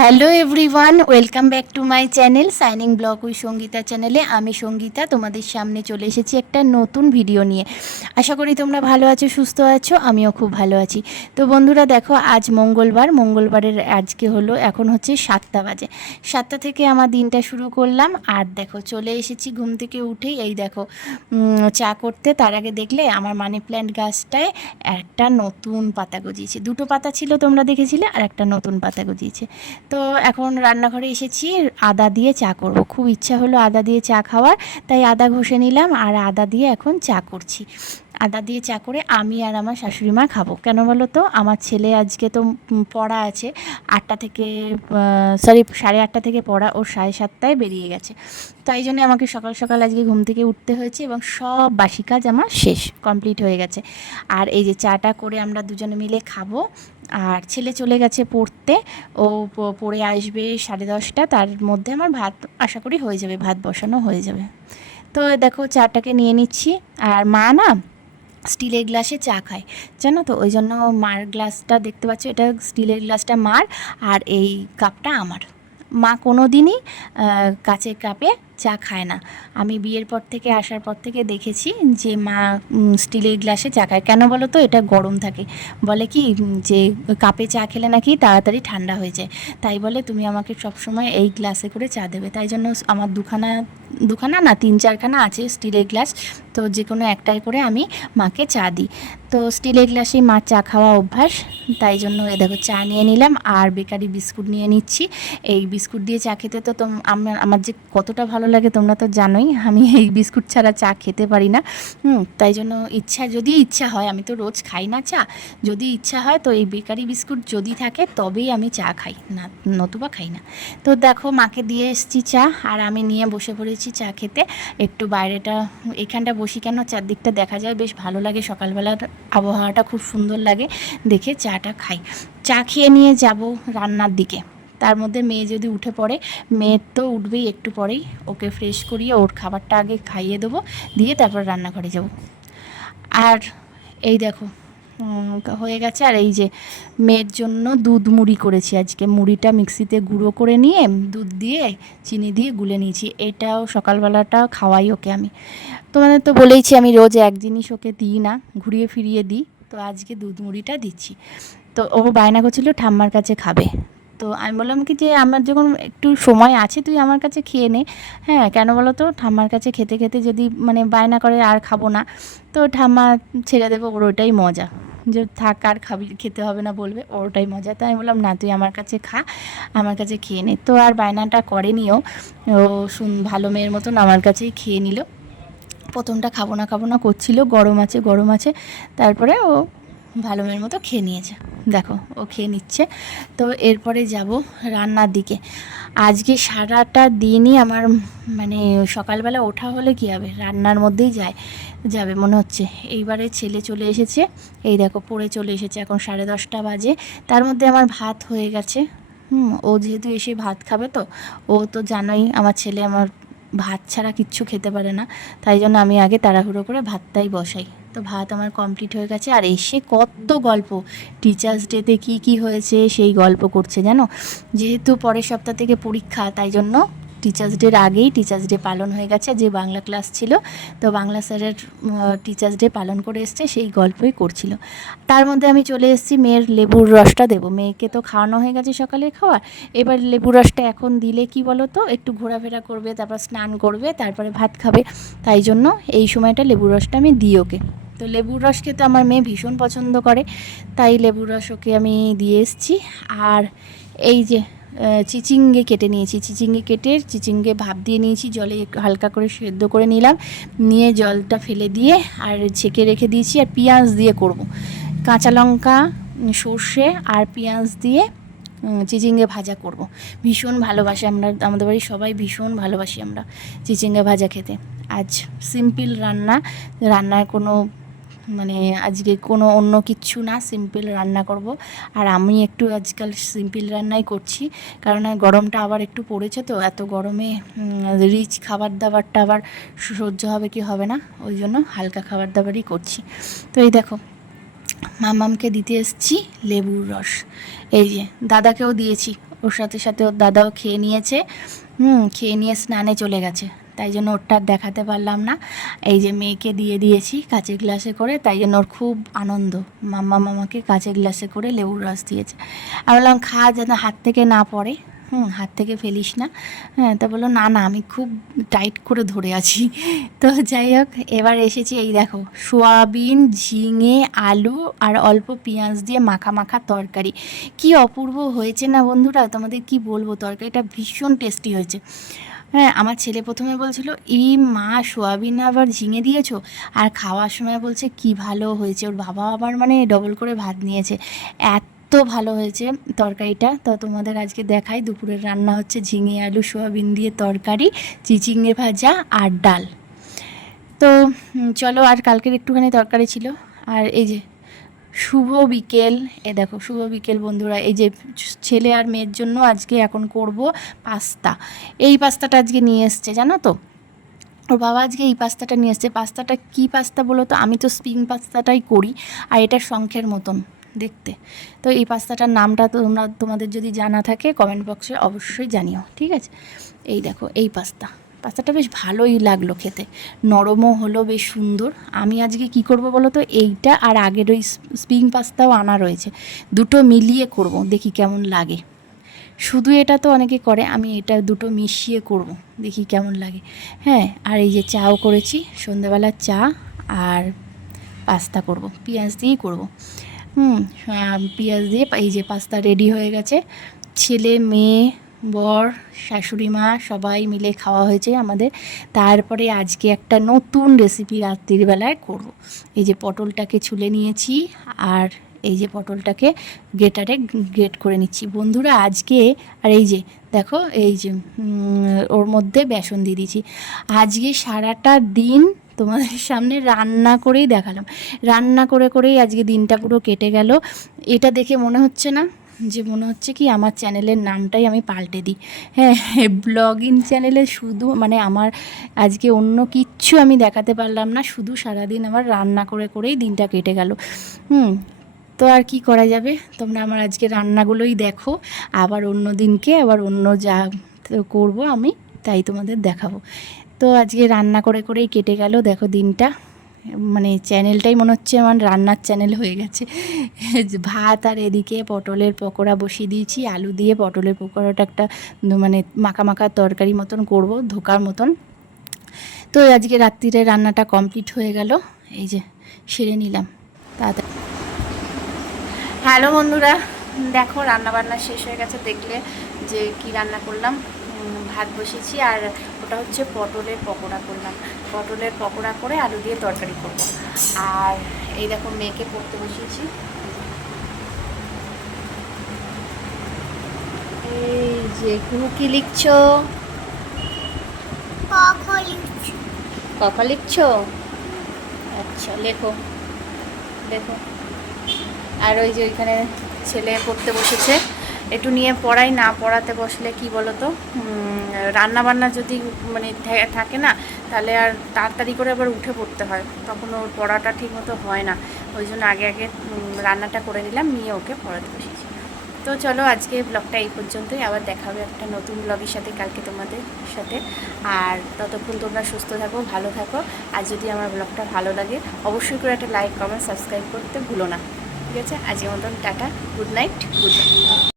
Hello everyone, welcome back to my channel shining vlog with Sangeeta চ্যানেলে। আমি সঙ্গীতা তোমাদের সামনে চলে এসেছি একটা নতুন ভিডিও নিয়ে। আশা করি তোমরা ভালো আছো, সুস্থ আছো, আমিও খুব ভালো আছি। তো বন্ধুরা দেখো, আজ মঙ্গলবারের আজকে হলো, এখন হচ্ছে 7টা বাজে। 7টা থেকে আমার দিনটা শুরু করলাম। আর দেখো চলে এসেছি ঘুম থেকে উঠেই, এই দেখো চা করতে। তার আগে দেখলে আমার মানি প্ল্যান্ট গাছটায় একটা নতুন পাতা গজিয়েছে। দুটো পাতা ছিল তোমরা দেখেছিলে, আর একটা নতুন পাতা গজিয়েছে। তো এখন রান্নাঘরে এসেছি, আদা দিয়ে চা করব। খুব ইচ্ছা হলো আদা দিয়ে চা খাওয়ার, তাই আদা ঘষে নিলাম আর আদা দিয়ে এখন চা করছি। আদা দিয়ে চা করে আমি আর আমার শাশুড়ি মা খাবো। কেন বলো তো, আমার ছেলে আজকে তো পড়া আছে 8টা থেকে, 8:30 থেকে পড়া, ওর 7:30টায় বেরিয়ে গেছে। তাই জন্য আমাকে সকাল সকাল আজকে ঘুম থেকে উঠতে হয়েছে, এবং সব বাসি কাজ আমার শেষ, কমপ্লিট হয়ে গেছে। আর এই যে চাটা করে আমরা দুজনে মিলে খাবো। আর ছেলে চলে গেছে পড়তে, ও পড়ে আসবে 10:30। তার মধ্যে আমার ভাত আশা করি হয়ে যাবে, ভাত বসানো হয়ে যাবে। তো দেখো চাটাকে নিয়ে নিচ্ছি। আর মা না স্টিলের গ্লাসে চা খায়, জানো তো, ওই জন্য মার গ্লাসটা দেখতে পাচ্ছ, এটা স্টিলের গ্লাসটা মার, আর এই কাপটা আমার। মা কোনো দিনই কাচের কাপে চা খায় না। আমি বিয়ের পর থেকে, আসার পর থেকে দেখেছি যে মা স্টিলের গ্লাসে চা খায়। কেন বলো তো, এটা গরম থাকে। বলে কি যে কাপে চা খেলে নাকি তাড়াতাড়ি ঠান্ডা হয়ে যায়। তাই বলে তুমি আমাকে সবসময় এই গ্লাসে করে চা দেবে। তাই জন্য আমার দুখানা না 3-4খানা আছে স্টিলের গ্লাস। তো যে কোনো একটাই করে আমি মাকে চা দিই। তো স্টিলের গ্লাসেই মার চা খাওয়া অভ্যাস। তাই জন্য এ দেখো চা নিয়ে নিলাম, আর বেকারি বিস্কুট নিয়ে নিচ্ছি। এই বিস্কুট দিয়ে চা খেতে তো আমার যে কতটা ভালো লাগে তোমরা তো জানোই। আমি এই বিস্কুট ছাড়া চা খেতে পারি না। তাই জন্য যদি ইচ্ছা হয়, আমি তো রোজ খাই না চা, যদি ইচ্ছা হয় তো এই বেকারি বিস্কুট যদি থাকে তবেই আমি চা খাই, না নতুবা খাই না। তো দেখো মাকে দিয়ে এসেছি চা, আর আমি নিয়ে বসে পড়েছি চা খেতে। একটু বাইরেটা, এখানটা বসি কেন, চারদিকটা দেখা যায়, বেশ ভালো লাগে। সকালবেলার আবহাওয়াটা খুব সুন্দর লাগে দেখে। চাটা খাই, চা খেয়ে নিয়ে যাব রান্নার দিকে। তার মধ্যে মেয়ে যদি উঠে পড়ে, মেয়ের তো উঠবেই একটু পরেই, ওকে ফ্রেশ করিয়ে ওর খাবারটা আগে খাইয়ে দেবো, দিয়ে তারপর রান্নাঘরে যাব। আর এই দেখো হয়ে গেছে। আর এই যে মেয়ের জন্য দুধ মুড়ি করেছি আজকে। মুড়িটা মিক্সিতে গুঁড়ো করে নিয়ে দুধ দিয়ে চিনি দিয়ে গুলে নিয়েছি। এটাও সকালবেলাটা খাওয়াই ওকে আমি। তোমাদের তো বলেইছি আমি রোজ এক জিনিস ওকে দিই না, ঘুরিয়ে ফিরিয়ে দিই। তো আজকে দুধ মুড়িটা দিচ্ছি। তো ও বায়না করছিল ঠাম্মার কাছে খাবে। তো আমি বললাম কি যে আমার যখন একটু সময় আছে তুই আমার কাছে খেয়ে নে। হ্যাঁ, কেন বলো তো, ঠাম্মার কাছে খেতে খেতে যদি মানে বায়না করে আর খাবো না, তো ঠাম্মা ছেড়ে দেবো, ওর ওটাই মজা। যে থাক, আর খাবি, খেতে হবে না বলবে, ওটাই মজা। তাই আমি বললাম না, তুই আমার কাছে খা, আমার কাছে খেয়ে নে। তো আর বায়নাটা করেনিও, ও ভালো মেয়ের মতন আমার কাছেই খেয়ে নিল। প্রথমটা খাবো না করছিল, গরম আছে। তারপরে ও ভালো মেয়ের মতো খেয়ে নিয়েছে। দেখো ও খেয়ে নিচ্ছে। তো এরপরে যাব রান্নার দিকে। আজকে সারাটা দিনই আমার মানে সকালবেলা ওঠা হলে কী হবে, রান্নার মধ্যেই যাবে মনে হচ্ছে। এইবারে ছেলে চলে এসেছে, এই দেখো পড়ে চলে এসেছে, এখন 10:30 বাজে। তার মধ্যে আমার ভাত হয়ে গেছে। ও যেহেতু এসে ভাত খাবে, তো ও তো জানোই আমার ছেলে আমার ভাত ছাড়া কিচ্ছু খেতে পারে না। তাই জন্য আমি আগে তাড়াহুড়ো করে ভাতটাই বসাই। তো ভাত আমার কমপ্লিট হয়ে গেছে। আর এসে কত গল্প, টিচার্স ডেতে কী হয়েছে সেই গল্প করছে জানো। যেহেতু পরের সপ্তাহ থেকে পরীক্ষা, তাই জন্য টিচার্স ডের আগেই টিচার্স ডে পালন হয়ে গেছে। যে বাংলা ক্লাস ছিল, তো বাংলা স্যারের টিচার্স ডে পালন করে এসছে, সেই গল্পই করছিল। তার মধ্যে আমি চলে এসেছি মেয়ের লেবুর রসটা দেবো। মেয়েকে তো খাওয়ানো হয়ে গেছে সকালে খাওয়া, এবার লেবুর রসটা এখন দিলে কি বলো তো, একটু ঘোরাফেরা করবে, তারপর স্নান করবে, তারপরে ভাত খাবে। তাই জন্য এই সময়টা লেবুর রসটা আমি দিই ওকে। তো লেবুর রস খেতে আমার মেয়ে ভীষণ পছন্দ করে, তাই লেবুর রস ওকে আমি দিয়ে এসেছি। আর এই যে চিচিঙ্গে কেটে নিয়েছি, চিচিঙ্গে ভাপ দিয়ে নিয়েছি, জলে হালকা করে সেদ্ধ করে নিলাম, নিয়ে জলটা ফেলে দিয়ে আর ছেঁকে রেখে দিয়েছি। আর পেঁয়াজ দিয়ে করব, কাঁচা লঙ্কা, সর্ষে আর পেঁয়াজ দিয়ে চিচিঙ্গে ভাজা করব। ভীষণ ভালোবাসি আমরা, আমাদের বাড়ির সবাই ভীষণ ভালোবাসি আমরা চিচিঙ্গে ভাজা খেতে। আজ সিম্পল রান্নার কোনো মানে আজকে কোনো অন্য কিচ্ছু না, সিম্পল রান্না করব। আর আমি একটু আজকাল সিম্পল রান্নাই করছি, কারণ গরমটা আবার একটু পড়েছে, তো এত গরমে রিচ খাবার দাবারটা আবার সহ্য হবে কি হবে না, ওই জন্য হালকা খাবার দাবারই করছি। তো এই দেখো মামামকে দিতে এসেছি লেবুর রস, এই যে দাদাকেও দিয়েছি, ওর সাথে সাথে ওর দাদাও খেয়ে নিয়েছে। খেয়ে নিয়ে স্নানে চলে গেছে, তাই জন্য ওরটা আর দেখাতে পারলাম না। এই যে মেয়েকে দিয়ে দিয়েছি কাঁচের গ্লাসে করে, তাই জন্য ওর খুব আনন্দ। মামাকে কাঁচের গ্লাসে করে লেবুর রস দিয়েছে। আমি বললাম খা, যেন হাত থেকে না পড়ে, হাত থেকে ফেলিস না। হ্যাঁ, তা বললো না না, আমি খুব টাইট করে ধরে আছি। তো যাই হোক, এবার এসেছি, এই দেখো সোয়াবিন, ঝিঙে, আলু আর অল্প পেঁয়াজ দিয়ে মাখা মাখা তরকারি। কি অপূর্ব হয়েছে না বন্ধুরা, তোমাদের কি বলবো, তরকারিটা ভীষণ টেস্টি হয়েছে। হ্যাঁ, আমার ছেলে প্রথমে বলছিল এই মা সোয়াবিন আবার ঝিঙে দিয়েছো, আর খাওয়ার সময় বলছে কি ভালো হয়েছে। ওর বাবা আবার মানে ডবল করে ভাত নিয়েছে, এত ভালো হয়েছে তরকারিটা। তো তোমাদের আজকে দেখাই, দুপুরের রান্না হচ্ছে ঝিঙে আলু সোয়াবিন দিয়ে তরকারি, চিচিঙে ভাজা আর ডাল। তো চলো, আর কালকের একটুখানি তরকারি ছিল। আর এই যে শুভ বিকেল, এ দেখো শুভ বিকেল বন্ধুরা। এই যে ছেলে আর মেয়ের জন্য আজকে এখন করব পাস্তা। এই পাস্তাটা আজকে নিয়ে এসছে, জানো তো, ওর বাবা আজকে এই পাস্তাটা নিয়ে এসছে। পাস্তাটা কী পাস্তা বলো তো, আমি তো স্প্রিং পাস্তাটাই করি, আর এটা শঙ্খের মতন দেখতে। তো এই পাস্তাটার নামটা তোমাদের যদি জানা থাকে কমেন্ট বক্সে অবশ্যই জানিও, ঠিক আছে। এই দেখো এই পাস্তাটা বেশ ভালোই লাগলো খেতে, নরমও হলো, বেশ সুন্দর। আমি আজকে কি করব বলো তো, এইটা আর আগের ওই স্প্রিং পাস্তাও আনা রয়েছে, দুটো মিলিয়ে করব, দেখি কেমন লাগে। শুধু এটা তো অনেকে করে, আমি এটা দুটো মিশিয়ে করব, দেখি কেমন লাগে। হ্যাঁ, আর এই যে চাও করেছি, সন্ধ্যেবেলার চা আর পাস্তা করব, পেঁয়াজ দিয়েই করব। পেঁয়াজ দিয়ে এই যে পাস্তা রেডি হয়ে গেছে। ছেলে, মেয়ে, বর, শাশুড়ি মা সবাই মিলে খাওয়া হয়েছে আমাদের। তারপরে আজকে একটা নতুন রেসিপি রাত্রিবেলায় করব। এই যে পটলটাকে ছুলে নিয়েছি, আর এই যে পটলটাকে গ্রেট করে নিচ্ছি বন্ধুরা আজকে। আর এই যে দেখো, এই যে ওর মধ্যে বেসন দিয়ে দিয়েছি। আজকে সারাটা দিন তোমাদের সামনে রান্না করেই দেখালাম, রান্না করেই আজকে দিনটা পুরো কেটে গেল। এটা দেখে মনে হচ্ছে না যে, মনে হচ্ছে কি আমার চ্যানেলের নামটাই আমি পাল্টে দিই। হ্যাঁ, ব্লগিং চ্যানেলে শুধু মানে আমার আজকে অন্য কিচ্ছু আমি দেখাতে পারলাম না, শুধু সারাদিন আমার রান্না করেই দিনটা কেটে গেল। তো আর কি করা যাবে, তোমরা আমার আজকে রান্নাগুলোই দেখো, আবার অন্য দিনকে আবার অন্য যা করব আমি তাই তোমাদের দেখাবো। তো আজকে রান্না করেই কেটে গেল, দেখো দিনটা। মানে চ্যানেলটাই মনে হচ্ছে আমার রান্নার চ্যানেল হয়ে গেছে। ভাত, আর এদিকে পটলের পকোড়া বসিয়ে দিয়েছি, আলু দিয়ে পটলের পকোড়াটা একটা মানে মাখা মাখা তরকারি মতন করব, ধোকার মতন। তো আজকে রাত্রিরে রান্নাটা কমপ্লিট হয়ে গেল, এই যে সেরে নিলাম তাড়াতাড়ি। হ্যালো বন্ধুরা, দেখো রান্নাবান্না শেষ হয়ে গেছে, দেখলে যে কি রান্না করলাম। ভাত বসিয়েছি, আর ওটা হচ্ছে পটলের পকোড়া করলাম, পটলের পকোড়া করে আলু দিয়ে তরকারি করব। আর এই দেখো মেয়েকে পড়তে বসিয়েছি, এই যে কি লিখছো? ক লিখছো? আচ্ছা, লেখো দেখো। আর ওই যে ওইখানে ছেলে পড়তে বসেছে, একটু নিয়ে পড়াই, না পড়াতে বসলে কি বলো তো, রান্নাবান্না যদি মানে থাকে না, তাহলে আর তাড়াতাড়ি করে আবার উঠে পড়তে হয়, তখন ওর পড়াটা ঠিক মতো হয় না। ওই জন্য আগে রান্নাটা করে নিলাম, নিয়ে ওকে পড়াতে বসেছি। তো চলো আজকে ব্লগটা এই পর্যন্তই, আবার দেখা হবে একটা নতুন ব্লগের সাথে কালকে তোমাদের সাথে। আর ততক্ষণ তোমরা সুস্থ থাকো, ভালো থাকো। আর যদি আমার ব্লগটা ভালো লাগে অবশ্যই করে একটা লাইক, কমেন্ট, সাবস্ক্রাইব করতে ভুলো না, ঠিক আছে। আজকের মতন tata, good night, good night.